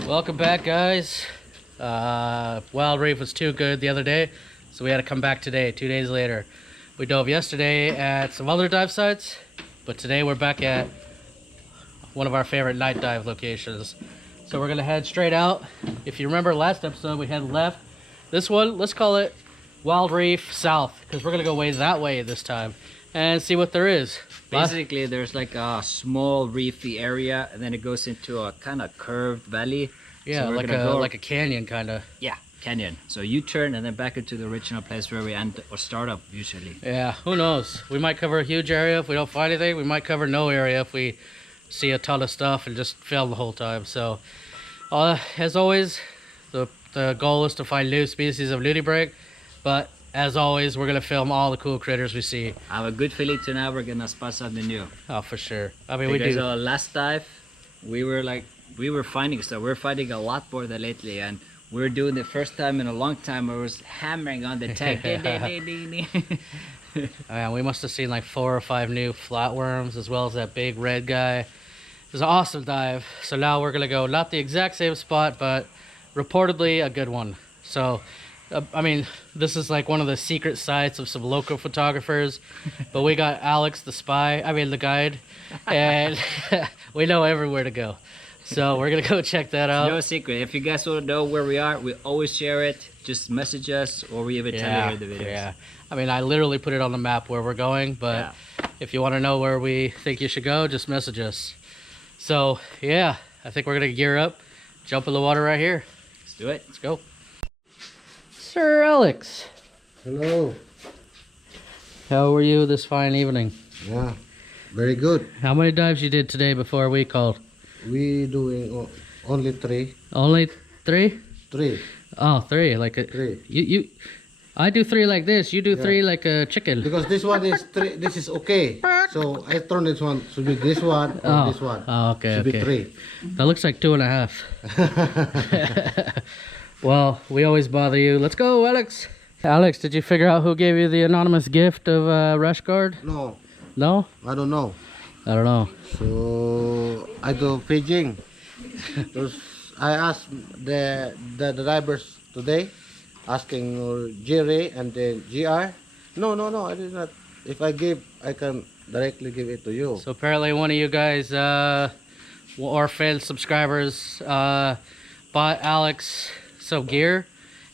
Welcome back, guys. Wild Reef was too good the other day, so we had to come back today, 2 days later. We dove yesterday at some other dive sites, but today we're back at one of our favorite night dive locations. So we're gonna head straight out. If you remember last episode, we had left. This one, let's call it Wild Reef South, because we're gonna go way that way this time and see what there is. Basically, there's like a small reefy area, and then it goes into a kind of curved valley. Yeah, so like a canyon kind of. Yeah, canyon. So you turn and then back into the original place where we end or start up usually. Yeah, who knows? We might cover a huge area if we don't find anything. We might cover no area if we see a ton of stuff and just film the whole time. So, as always, the goal is to find new species of nudibranch, but as always, we're gonna film all the cool critters we see. I have a good feeling tonight we're gonna spot something new. Oh, for sure. I mean, because we do. Last dive, we were finding stuff. We're finding a lot more than lately, and we were doing the first time in a long time. I was hammering on the tag. Man, we must have seen like 4 or 5 new flatworms, as well as that big red guy. It was an awesome dive. So now we're gonna go not the exact same spot, but reportedly a good one. So. I mean, this is like one of the secret sites of some local photographers, but we got Alex, the guide, and we know everywhere to go. So we're gonna go check that out. No secret. If you guys want to know where we are, we always share it. Just message us, or we even tell you in the videos. Yeah. I mean, I literally put it on the map where we're going, but if you want to know where we think you should go, just message us. So yeah, I think we're gonna gear up, jump in the water right here. Let's do it. Let's go. Sir Alex. Hello. How were you this fine evening? Yeah, very good. How many dives you did today before we called? We doing only 3. Only 3? 3. Oh, 3. Like a 3. I do 3 like this. You do 3 like a chicken. Because this one is 3. This is okay. So I turn this one to be this one or this one. Oh, okay. Should be 3. That looks like 2.5. Well, we always bother you. Let's go, Alex. Alex, did you figure out who gave you the anonymous gift of rash guard? No. No? I don't know. I don't know. So I do fishing. I asked the drivers today, asking Jerry and then GR. No, I did not. If I give, I can directly give it to you. So apparently one of you guys, or fan subscribers, bought Alex some gear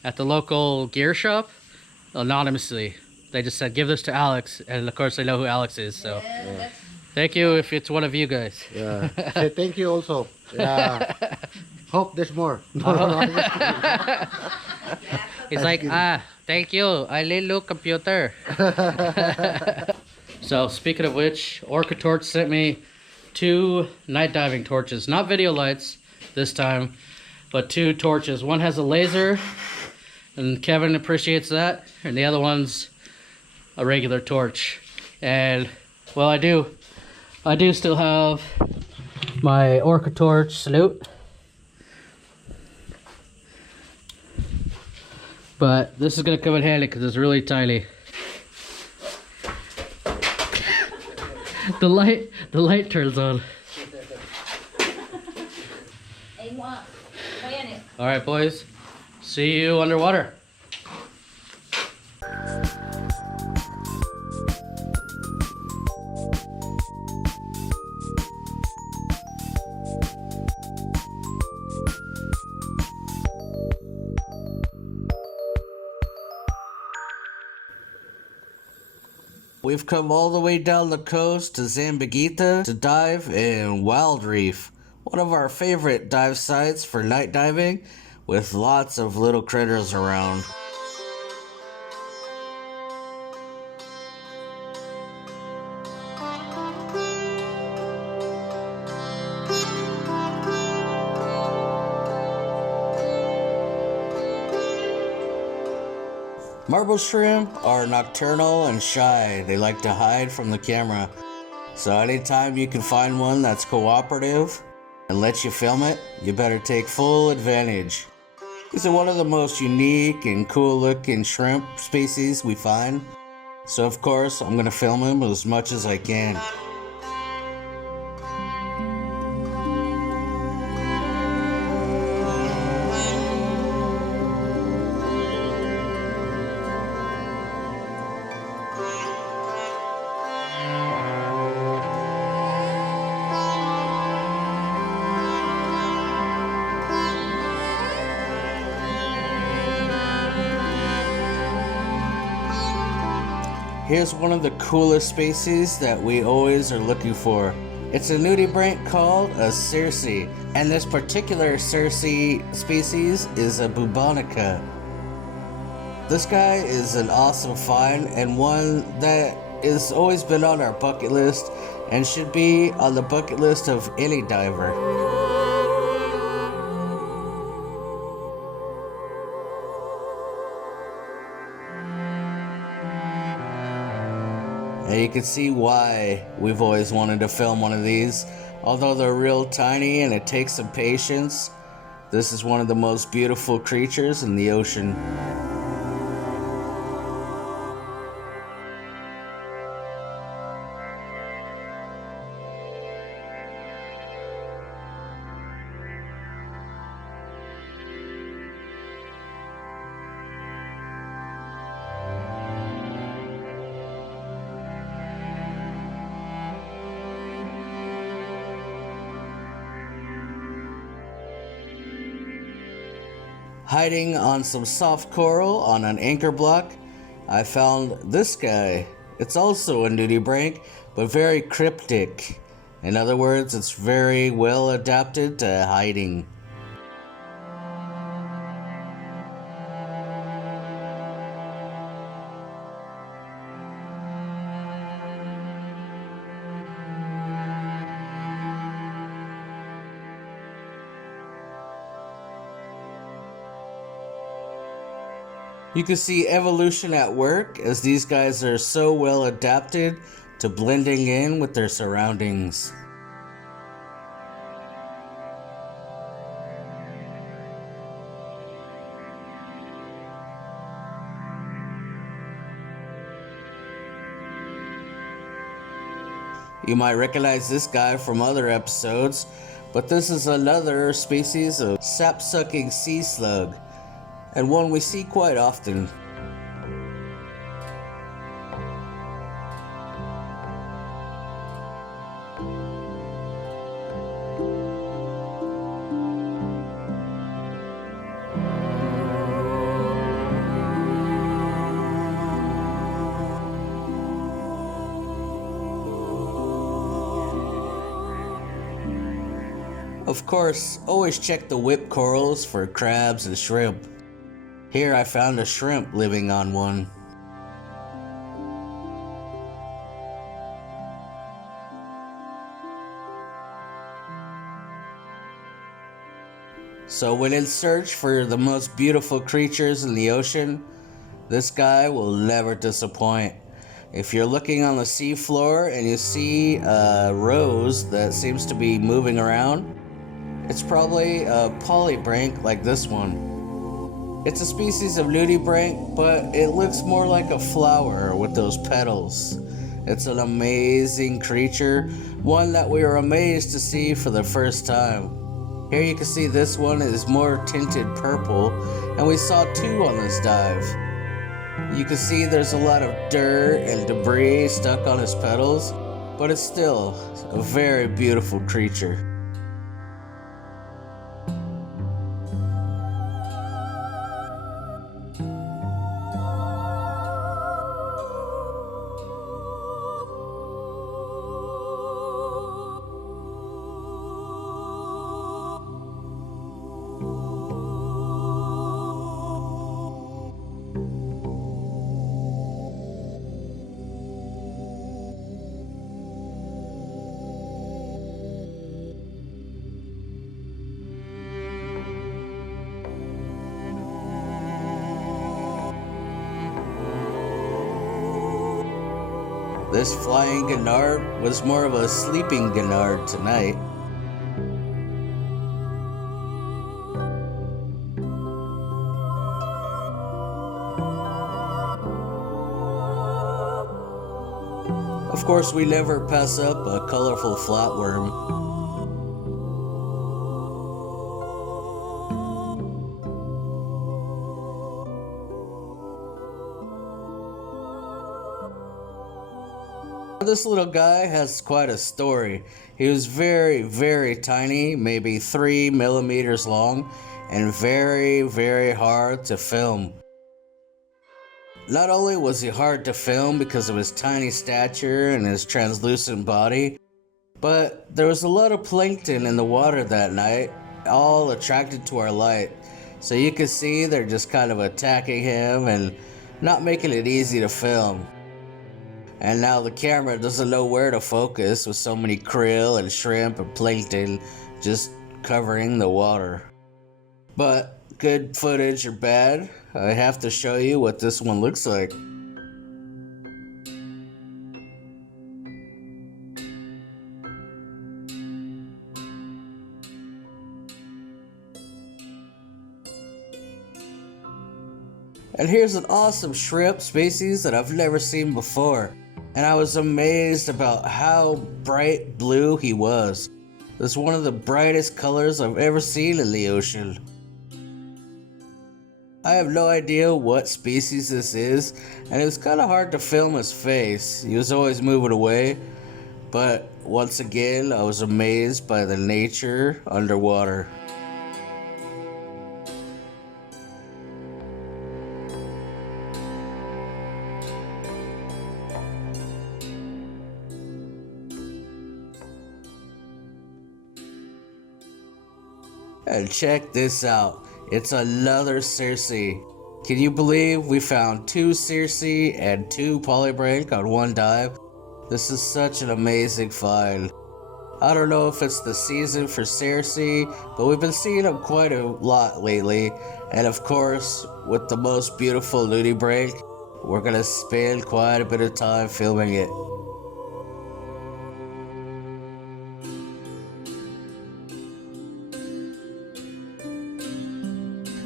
at the local gear shop anonymously. They just said, give this to Alex, and of course they know who Alex is, so thank you if it's one of you guys. Yeah. Say thank you also. Yeah. Hope there's more. He's like, thank you, I little computer. So speaking of which, Orca Torch sent me 2 night diving torches, not video lights this time, but 2 torches. One has a laser, and Kevin appreciates that, and the other one's a regular torch. And well, I do still have my Orca Torch salute, but this is gonna come in handy because it's really tiny. The light turns on. All right, boys. See you underwater. We've come all the way down the coast to Dumaguete to dive in Wild Reef, one of our favorite dive sites for night diving with lots of little critters around. Marble shrimp are nocturnal and shy. They like to hide from the camera. So anytime you can find one that's cooperative and lets you film it, you better take full advantage. These are one of the most unique and cool looking shrimp species we find. So of course, I'm gonna film them as much as I can. Here's one of the coolest species that we always are looking for. It's a nudibranch called a circe, and this particular circe species is a bubonica. This guy is an awesome find and one that has always been on our bucket list and should be on the bucket list of any diver. And you can see why we've always wanted to film one of these. Although they're real tiny and it takes some patience, this is one of the most beautiful creatures in the ocean. Hiding on some soft coral on an anchor block, I found this guy. It's also a nudibranch, but very cryptic. In other words, it's very well adapted to hiding. You can see evolution at work as these guys are so well adapted to blending in with their surroundings. You might recognize this guy from other episodes, but this is another species of sap-sucking sea slug, and one we see quite often. Of course, always check the whip corals for crabs and shrimp. Here I found a shrimp living on one. So when in search for the most beautiful creatures in the ocean, this guy will never disappoint. If you're looking on the seafloor and you see a rose that seems to be moving around, it's probably a polybranch like this one. It's a species of nudibranch, but it looks more like a flower with those petals. It's an amazing creature, one that we were amazed to see for the first time. Here you can see this one is more tinted purple, and we saw two on this dive. You can see there's a lot of dirt and debris stuck on his petals, but it's still a very beautiful creature. This flying gannard was more of a sleeping gannard tonight. Of course, we never pass up a colorful flatworm. This little guy has quite a story. He was very, very tiny, maybe 3 millimeters long, and very, very hard to film. Not only was he hard to film because of his tiny stature and his translucent body, but there was a lot of plankton in the water that night, all attracted to our light. So you can see they're just kind of attacking him and not making it easy to film. And now the camera doesn't know where to focus with so many krill and shrimp and plankton just covering the water. But good footage or bad, I have to show you what this one looks like. And here's an awesome shrimp species that I've never seen before. And I was amazed about how bright blue he was. It's one of the brightest colors I've ever seen in the ocean. I have no idea what species this is, and it was kind of hard to film his face. He was always moving away. But once again, I was amazed by the nature underwater. And check this out, it's another Circe. Can you believe we found 2 Circe and 2 polybranch on one dive? This is such an amazing find. I don't know if it's the season for Circe, but we've been seeing them quite a lot lately. And of course, with the most beautiful nudibranch, we're gonna spend quite a bit of time filming it.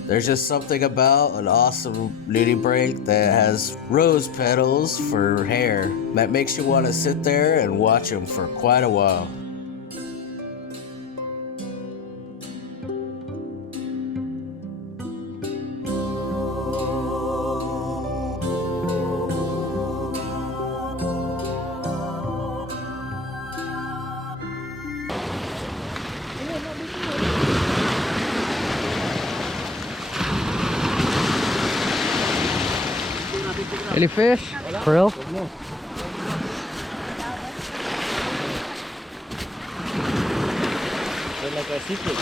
There's just something about an awesome nudibranch that has rose petals for hair that makes you want to sit there and watch them for quite a while. Any fish? Krill? They're like a secret.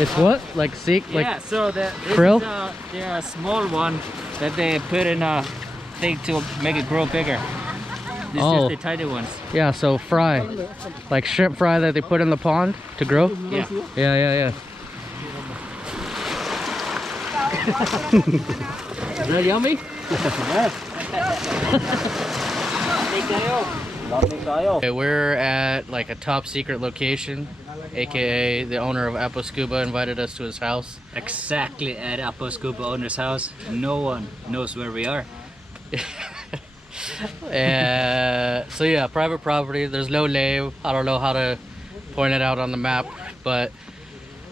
It's what? Like Yeah, so this krill? they're a small one that they put in a thing to make it grow bigger. This is just the tiny ones. Yeah, so fry. Like shrimp fry that they put in the pond to grow? Yeah. Yeah. Is that yummy? Okay, we're at like a top secret location, aka the owner of Apo Scuba invited us to his house. Exactly at Apo Scuba owner's house. No one knows where we are. So yeah, private property. There's no name. I don't know how to point it out on the map, but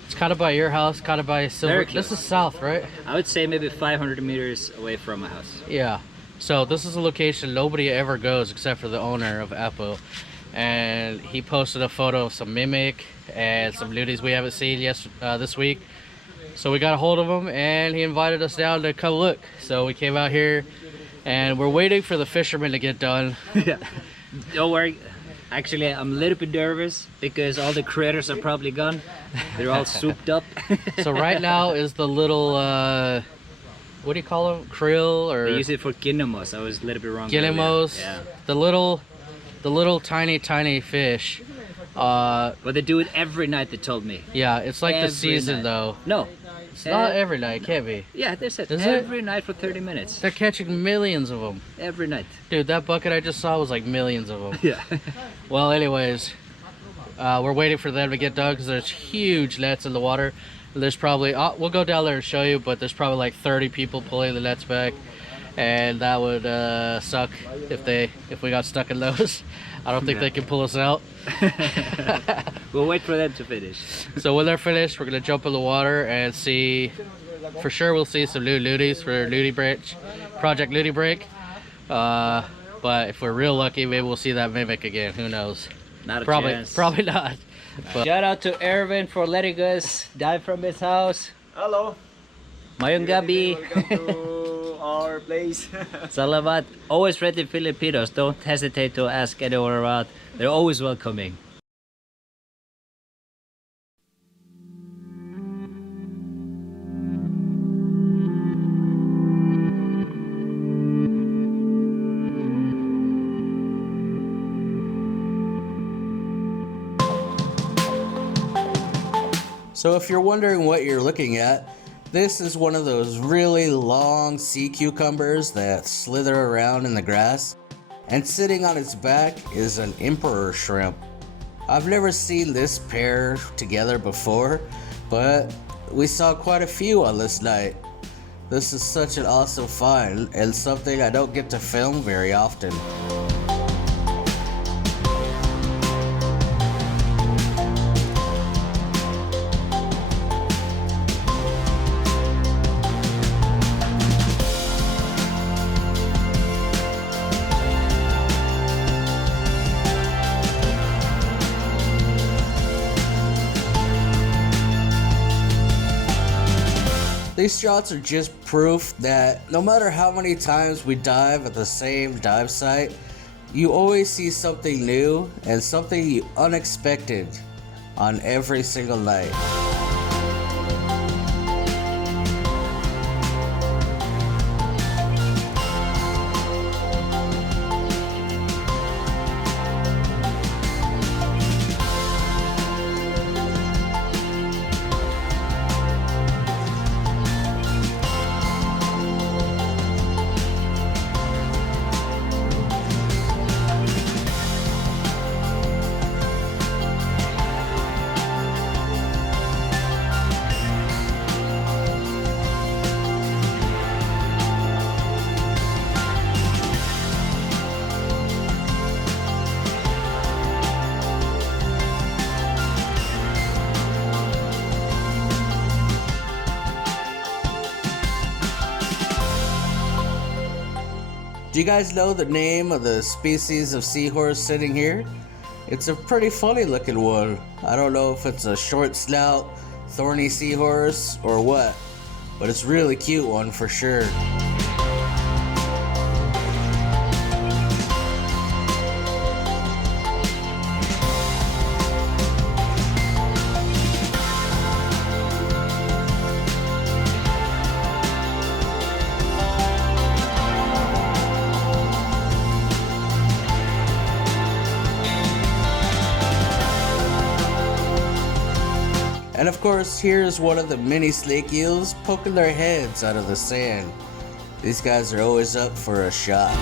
it's kind of by your house, kind of by Silver. This is south, right? I would say maybe 500 meters away from my house. Yeah. So this is a location nobody ever goes except for the owner of Apo. And he posted a photo of some mimic and some nudies we haven't seen this week. So we got a hold of him and he invited us down to come look. So we came out here and we're waiting for the fishermen to get done. Yeah. Don't worry. Actually, I'm a little bit nervous because all the critters are probably gone. They're all souped up. So right now is the little, what do you call them? Krill or? They use it for guineas. I was a little bit wrong. Guineas. Yeah. The little tiny fish. But they do it every night, they told me. Yeah, it's like Every the season night. though. No. It's not every night, it can't be. Yeah, they said Is it? every night for 30 minutes. They're catching millions of them. Every night. Dude, that bucket I just saw was like millions of them. Yeah. Well, anyways, we're waiting for them to get done because there's huge nets in the water. There's probably, we'll go down there and show you, but there's probably like 30 people pulling the nets back. And that would suck if we got stuck in those. I don't think they can pull us out. We'll wait for them to finish. So when they're finished, we're gonna jump in the water and see. For sure, we'll see some new nudies for Nudibranch, Project Nudibranch. But if we're real lucky, maybe we'll see that mimic again. Who knows? Not a Probably, chance. probably not. But Shout out to Erwin for letting us dive from his house. Hello. Mayong gabi. Welcome to our place. Salamat. Always ready Filipinos. Don't hesitate to ask anywhere out. They're always welcoming. So if you're wondering what you're looking at, this is one of those really long sea cucumbers that slither around in the grass, and sitting on its back is an emperor shrimp. I've never seen this pair together before, but we saw quite a few on this night. This is such an awesome find and something I don't get to film very often. These shots are just proof that no matter how many times we dive at the same dive site, you always see something new and something unexpected on every single night. Do you guys know the name of the species of seahorse sitting here? It's a pretty funny looking one. I don't know if it's a short snout, thorny seahorse or what, but it's a really cute one for sure. And of course, here's one of the mini snake eels poking their heads out of the sand. These guys are always up for a shot.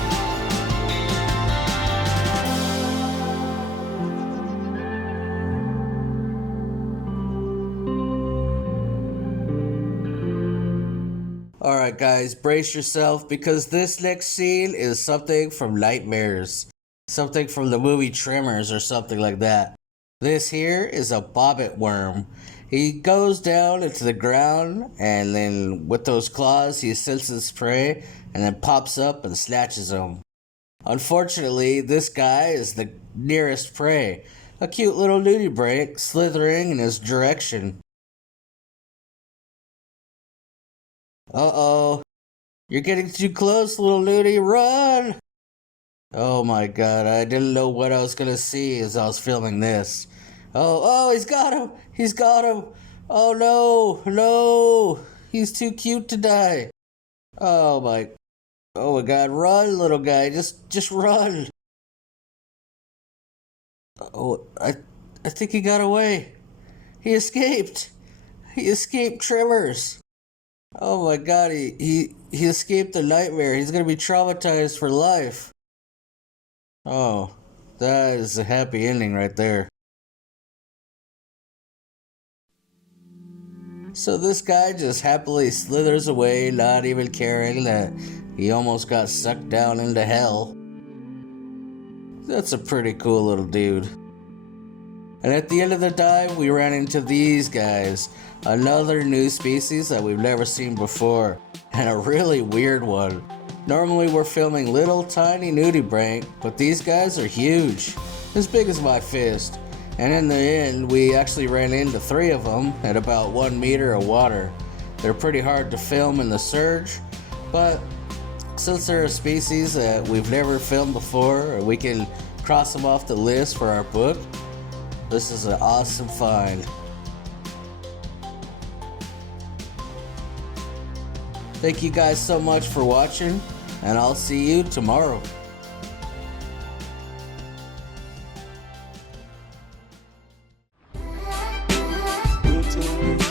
Alright guys, brace yourself because this next scene is something from nightmares. Something from the movie Tremors or something like that. This here is a Bobbitt worm. He goes down into the ground and then with those claws he senses prey and then pops up and snatches them. Unfortunately, this guy is the nearest prey. A cute little nudibranch slithering in his direction. Uh-oh. You're getting too close, little nudie. Run! Oh my god, I didn't know what I was gonna see as I was filming this. Oh, he's got him! He's got him! Oh no! He's too cute to die. Oh my god, run, little guy. Just run. Oh, I think he got away. He escaped. He escaped Tremors. Oh my god, he escaped the nightmare. He's gonna be traumatized for life. Oh, that is a happy ending right there. So this guy just happily slithers away, not even caring that he almost got sucked down into hell. That's a pretty cool little dude. And at the end of the dive, we ran into these guys. Another new species that we've never seen before, and a really weird one. Normally we're filming little tiny nudibranch, but these guys are huge, as big as my fist. And in the end, we actually ran into 3 of them at about 1 meter of water. They're pretty hard to film in the surge, but since they're a species that we've never filmed before, we can cross them off the list for our book. This is an awesome find. Thank you guys so much for watching, and I'll see you tomorrow. YouTube.